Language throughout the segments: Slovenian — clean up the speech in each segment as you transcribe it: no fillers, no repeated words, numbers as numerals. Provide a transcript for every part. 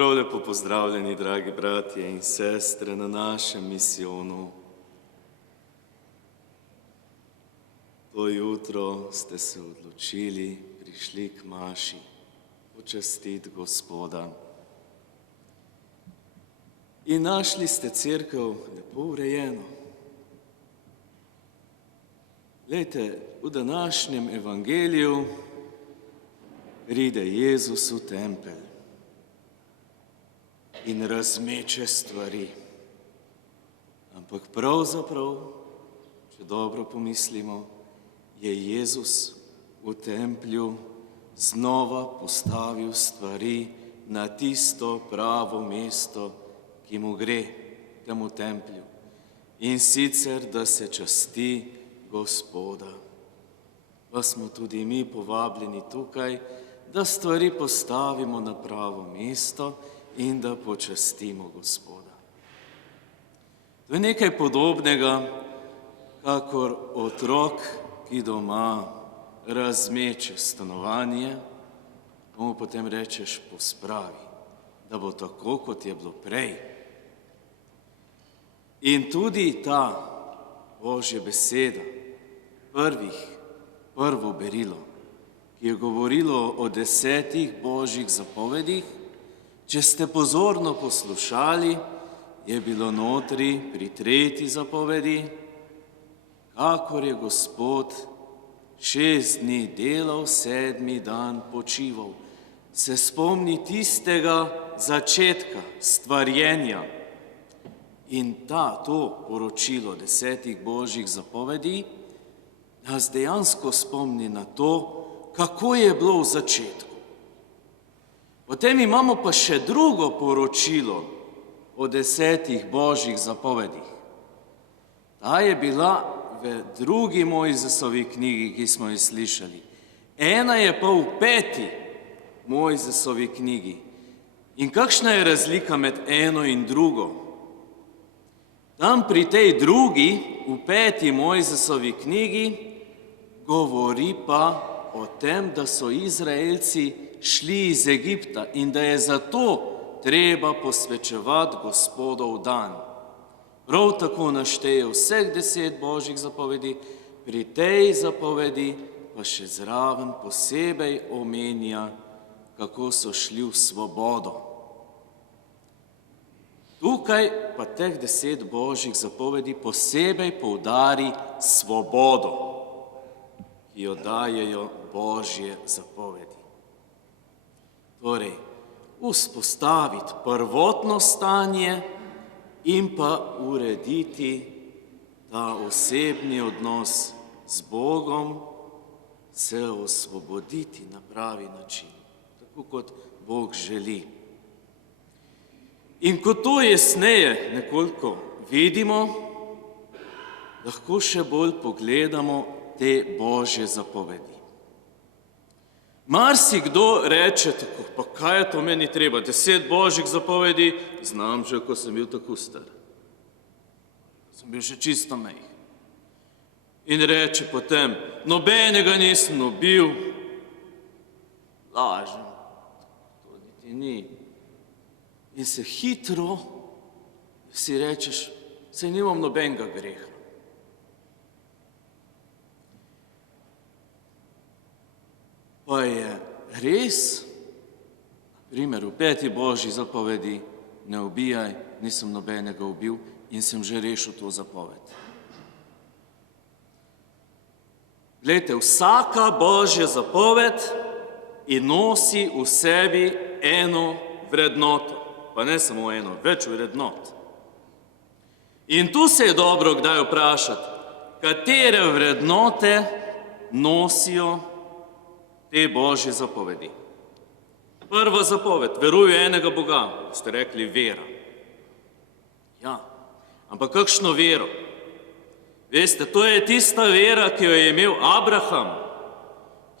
Prav lepo pozdravljeni, dragi bratje in sestre, na našem misijonu. To jutro ste se odločili, prišli k maši, počastiti Gospoda. In našli ste cerkev lepo urejeno. Glejte, v današnjem evangeliju pride Jezus v tempelj in razmeče stvari. Ampak pravzaprav, če dobro pomislimo, je Jezus v templju znova postavil stvari na tisto pravo mesto, ki mu gre, temu templju. In sicer, da se časti Gospoda. Pa smo tudi mi povabljeni tukaj, da stvari postavimo na pravo mesto in da počastimo Gospoda. To je nekaj podobnega, kakor otrok, ki doma razmeče stanovanje, pa mu potem rečeš pospravi, da bo tako, kot je bilo prej. In tudi ta Božja beseda, prvo berilo, ki je govorilo o 10 Božjih zapovedih, če ste pozorno poslušali, je bilo notri pri 3. zapovedi, kakor je Gospod 6 dni delal, 7. dan počival. Se spomni tistega začetka stvarjenja. In to poročilo 10 Božjih zapovedi nas dejansko spomni na to, kako je bilo v začetku. Potem imamo pa še drugo poročilo o 10 Božjih zapovedih. Ta je bila v 2. Mojzesovi knjigi, ki smo jo slišali. Ena je pa v 5. Mojzesovi knjigi. In kakšna je razlika med eno in drugo? Tam pri tej drugi, v 5. Mojzesovi knjigi, govori pa o tem, da so Izraelci šli iz Egipta in da je zato treba posvečevati Gospodov dan. Prav tako našteje vseh 10 Božjih zapovedi, pri tej zapovedi pa še zraven posebej omenja, kako so šli v svobodo. Tukaj pa teh 10 Božjih zapovedi posebej poudari svobodo, ki jo dajejo Božje zapovedi. Torej, vzpostaviti prvotno stanje in pa urediti ta osebni odnos z Bogom, se osvoboditi na pravi način, tako kot Bog želi. In ko to jasneje nekoliko vidimo, lahko še bolj pogledamo te Božje zapovedi. Marsikdo reče tako, pa kaj je to meni treba, 10 Božjih zapovedi, znam že, ko sem bil tako star. Sem bil še čisto majhen. In reče potem, nobenega nisem dobil, lažem, to niti ni. In se hitro si rečeš, saj nimam nobenega greha. Pa je res, na primer v 5. Božji zapovedi, ne ubijaj, nisem nobenega ubil in sem že rešil to zapoved. Glejte, vsaka Božja zapoved nosi v sebi eno vrednoto, pa ne samo eno, več vrednot. In tu se je dobro kdaj vprašati, katere vrednote nosijo te Božje zapovedi. Prva zapoved, veruj v enega Boga, ste rekli vera. Ja, ampak kakšno vero? Veste, to je tista vera, ki jo je imel Abraham,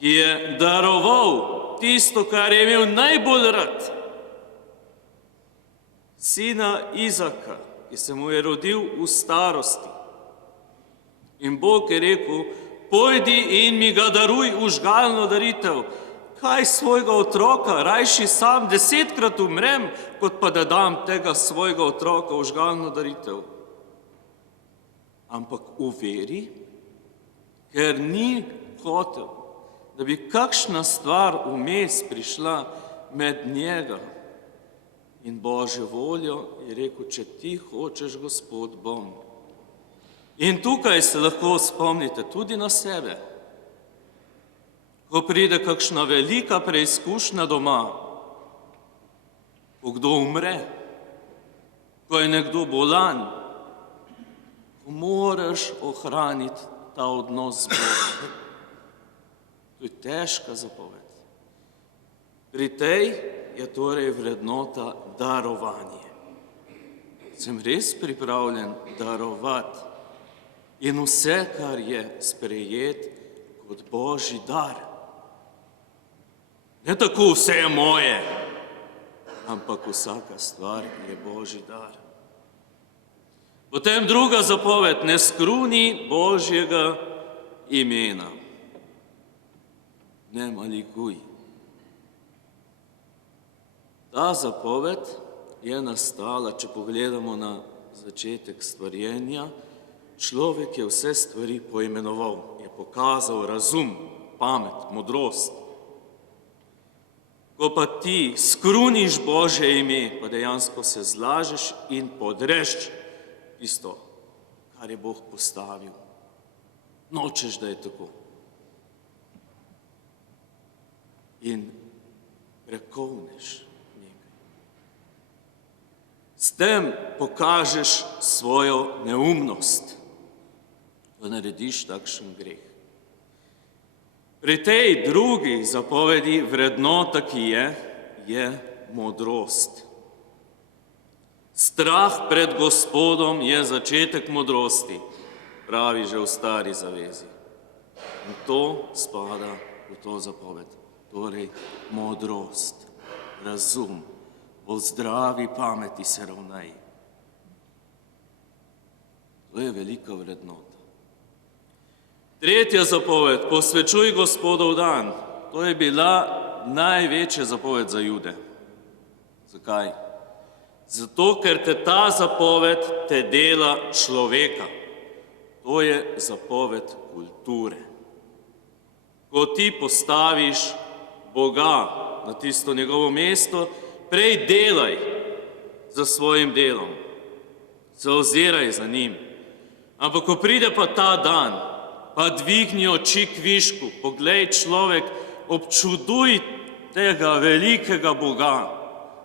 ki je daroval tisto, kar je imel najbolj rad. Sina Izaka, ki se mu je rodil v starosti. In Bog je rekel, pojdi in mi ga daruj v žgalno daritev, kaj svojega otroka, rajši sam 10-krat umrem, kot pa da dam tega svojega otroka v žgalno daritev. Ampak v veri, ker ni hotel, da bi kakšna stvar vmes prišla med njega in Božjo voljo, je rekel, če ti hočeš, Gospod, bom. In tukaj se lahko spomnite tudi na sebe. Ko pride kakšna velika preizkušnja doma, ko kdo umre, ko je nekdo bolan, ko moraš ohraniti ta odnos z Bogom. To je težka zapoved. Pri tej je torej vrednota darovanje. Sem res pripravljen darovati in vse, kar je sprejet kot Božji dar. Ne tako vse je moje, ampak vsaka stvar je Božji dar. Potem druga zapoved, ne skruni Božjega imena. Ne malikuj. Ta zapoved je nastala, če pogledamo na začetek stvarjenja, človek je vse stvari poimenoval, je pokazal razum, pamet, modrost. Ko pa ti skruniš Božje ime, pa dejansko se zlažeš in podreš tisto, kar je Bog postavil. Nočeš, da je tako. In prekovneš nekaj. S tem pokažeš svojo neumnost, da narediš takšen greh. Pri tej drugi zapovedi vrednota, ki je modrost. Strah pred Gospodom je začetek modrosti, pravi že v Stari zavezi. In to spada v to zapoved. Torej, modrost, razum, po zdravi pameti se ravnaj. To je velika vrednota. Tretja zapoved, posvečuj Gospodov dan. To je bila največja zapoved za Jude. Zakaj? Zato, ker te ta zapoved te dela človeka. To je zapoved kulture. Ko ti postaviš Boga na tisto njegovo mesto, prej delaj za svojim delom, se oziraj za njim. Ampak ko pride pa ta dan, pa dvigni oči k višku, poglej človek, občuduj tega velikega Boga,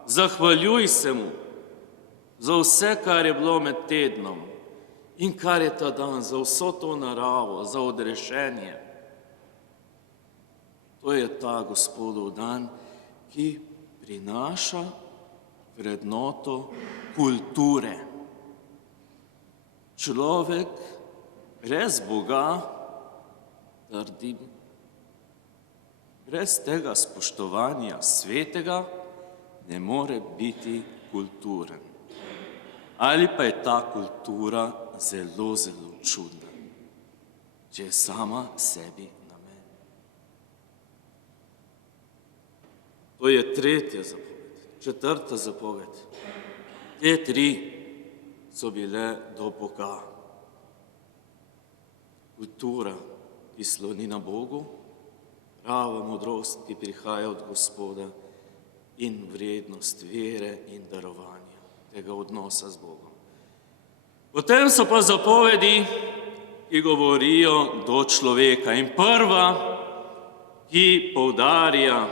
zahvaljuj se mu za vse, kar je bilo med tednom in kar je ta dan, za vso to naravo, za odrešenje. To je ta Gospodov dan, ki prinaša vrednoto kulture. Človek brez Boga, trdim, brez tega spoštovanja svetega ne more biti kulturen. Ali pa je ta kultura zelo, zelo čudna, če je sama sebi namen. To je tretja zapoved. Četrta zapoved. Te tri so bile do Boga. Kultura, ki sloni na Bogu, prava modrost, ki prihaja od Gospoda, in vrednost vere in darovanja tega odnosa z Bogom. Potem so pa zapovedi, ki govorijo do človeka. In prva, ki poudarja,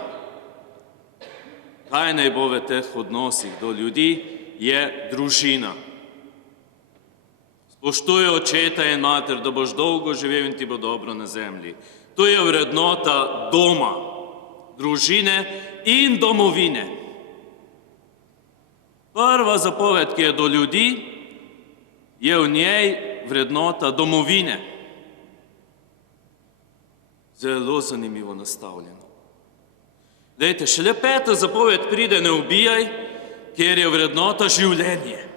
kaj naj bo v teh odnosih do ljudi, je družina. Spoštuj očeta in mater, da boš dolgo živel in ti bo dobro na zemlji. To je vrednota doma, družine in domovine. Prva zapoved, ki je do ljudi, je v njej vrednota domovine. Zelo zanimivo nastavljeno. Dajte, šele peta zapoved pride, ne ubijaj, ker je vrednota življenje.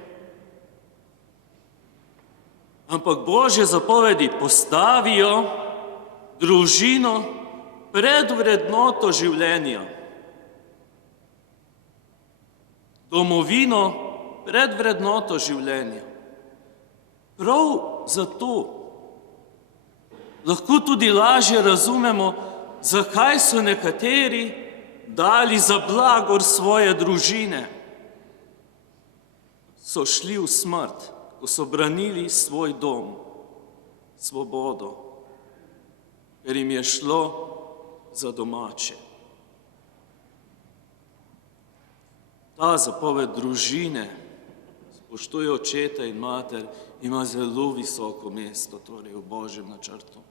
Ampak Božje zapovedi postavijo družino pred vrednoto življenja. Domovino pred vrednoto življenja. Prav zato lahko tudi lažje razumemo, zakaj so nekateri dali za blagor svoje družine. So šli v smrt, ko so branili svoj dom, svobodo, ker jim je šlo za domače. Ta zapoved družine, spoštuje očeta in mater, ima zelo visoko mesto, torej v Božjem načrtu.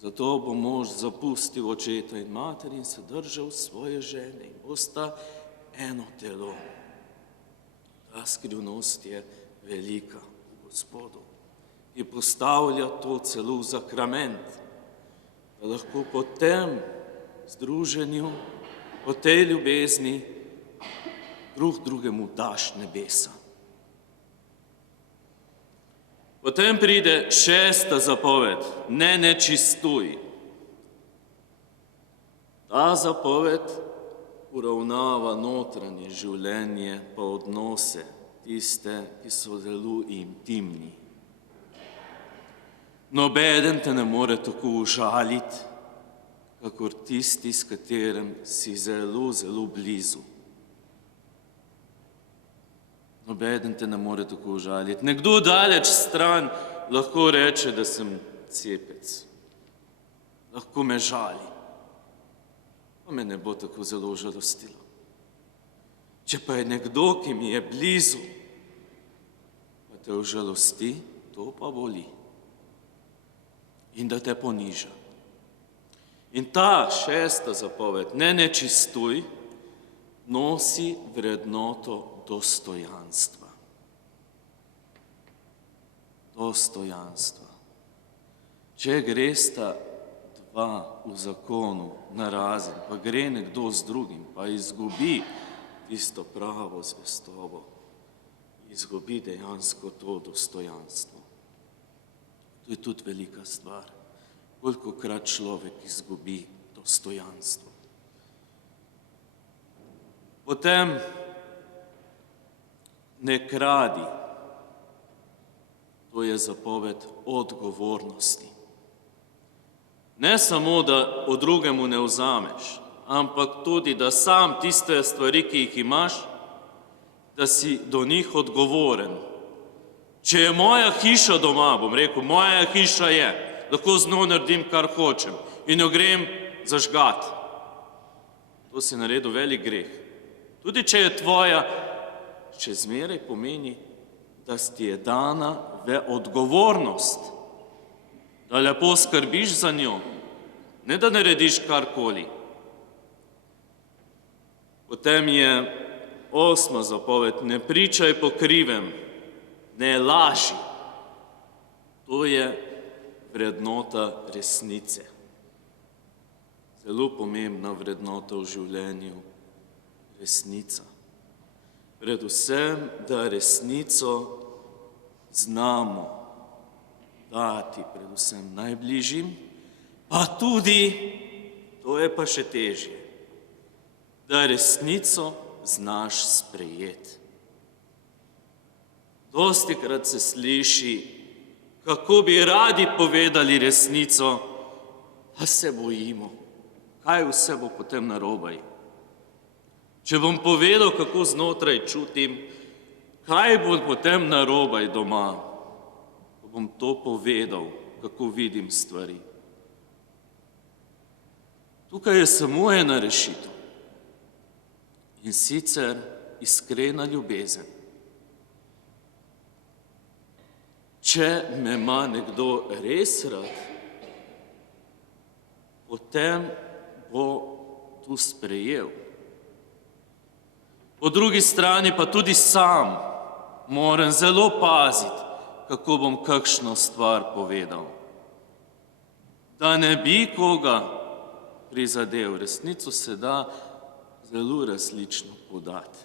Zato bo mož zapustil očeta in mater in se držal svoje žene in bosta eno telo. Ta skrivnost je velika v Gospodu, ki postavlja to celo v sakrament, da lahko po tem združenju, po tej ljubezni drug drugemu daš nebesa. Potem pride 6. zapoved, ne nečistuj. Ta zapoved uravnava notranje življenje pa odnose, tiste, ki so zelo intimni. Nobeden te ne more tako užaliti, kakor tisti, s katerim si zelo, zelo blizu. Nobeden te ne more tako užaliti. Nekdo daleč stran lahko reče, da sem cepec. Lahko me žali. Pa me ne bo tako zelo žalostilo. Če pa je nekdo, ki mi je blizu, pa te užalosti, to pa boli. In da te poniža. In ta 6. zapoved, ne nečistuj, nosi vrednoto dostojanstva. Dostojanstva. Če gresta dva v zakonu narazen, pa gre nekdo z drugim, pa izgubi tisto pravo zvestobo, izgubi dejansko to dostojanstvo. To je tudi velika stvar. Kolikokrat človek izgubi dostojanstvo. Potem ne kradi. To je zapoved odgovornosti. Ne samo, da od drugemu ne vzameš, ampak tudi, da sam tiste stvari, ki jih imaš, da si do njih odgovoren. Če je moja hiša doma, bom rekel, moja hiša je, lahko z njo naredim, kar hočem in jo grem zažgat. To si naredil velik greh. Tudi če je tvoja, še zmeraj pomeni, da ti je dana v odgovornost, da lepo skrbiš za njo, ne da narediš karkoli. Potem je 8. zapoved, ne pričaj po krivem, ne laži. To je vrednota resnice. Zelo pomembna vrednota v življenju, resnica. Predvsem, da resnico znamo dati predvsem najbližjim, pa tudi, to je pa še težje, da resnico znaš sprejeti. Dostikrat se sliši, kako bi radi povedali resnico, a se bojimo, kaj vse bo potem narobe. Če bom povedal, kako znotraj čutim, kaj bo potem narobe doma, ko bom to povedal, kako vidim stvari. Tukaj je samo ena rešitev, in sicer iskrena ljubezen. Če me ima nekdo res rad, potem bo tu sprejel. Po drugi strani pa tudi sam moram zelo paziti, kako bom kakšno stvar povedal. Da ne bi koga prizadel. Resnico se da zelo različno podati.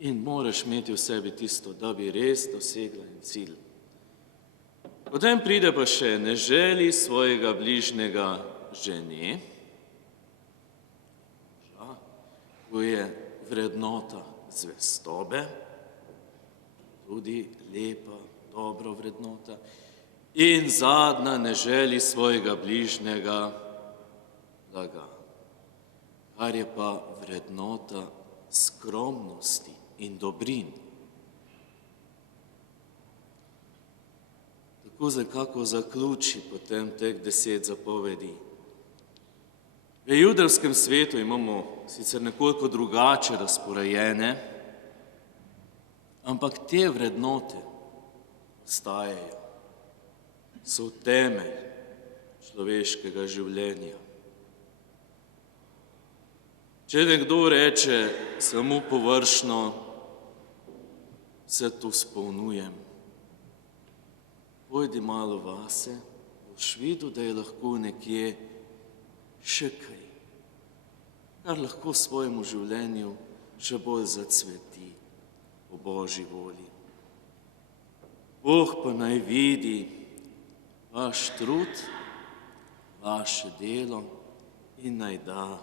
In moraš imeti v sebi tisto, da bi res dosegla en cilj. Potem pride pa še ne želi svojega bližnjega ženi. To je vrednota zvestobe, tudi lepa, dobra vrednota. In zadnja, ne želi svojega bližnjega blaga, kar je pa vrednota skromnosti in dobrin. Tako zakako zaključi potem teh 10 zapovedi. V judovskem svetu imamo sicer nekoliko drugače razporejene, ampak te vrednote ostajajo, so temelj človeškega življenja. Če nekdo reče samo površno, vse to spolnjujem, pojdi malo vase, boš videl, da je lahko nekje še kaj, kar lahko svojemu življenju še bolj zacveti po Božji volji. Bog pa naj vidi vaš trud, vaše delo in naj da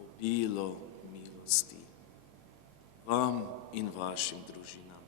obilo milosti vam in vašim družinam.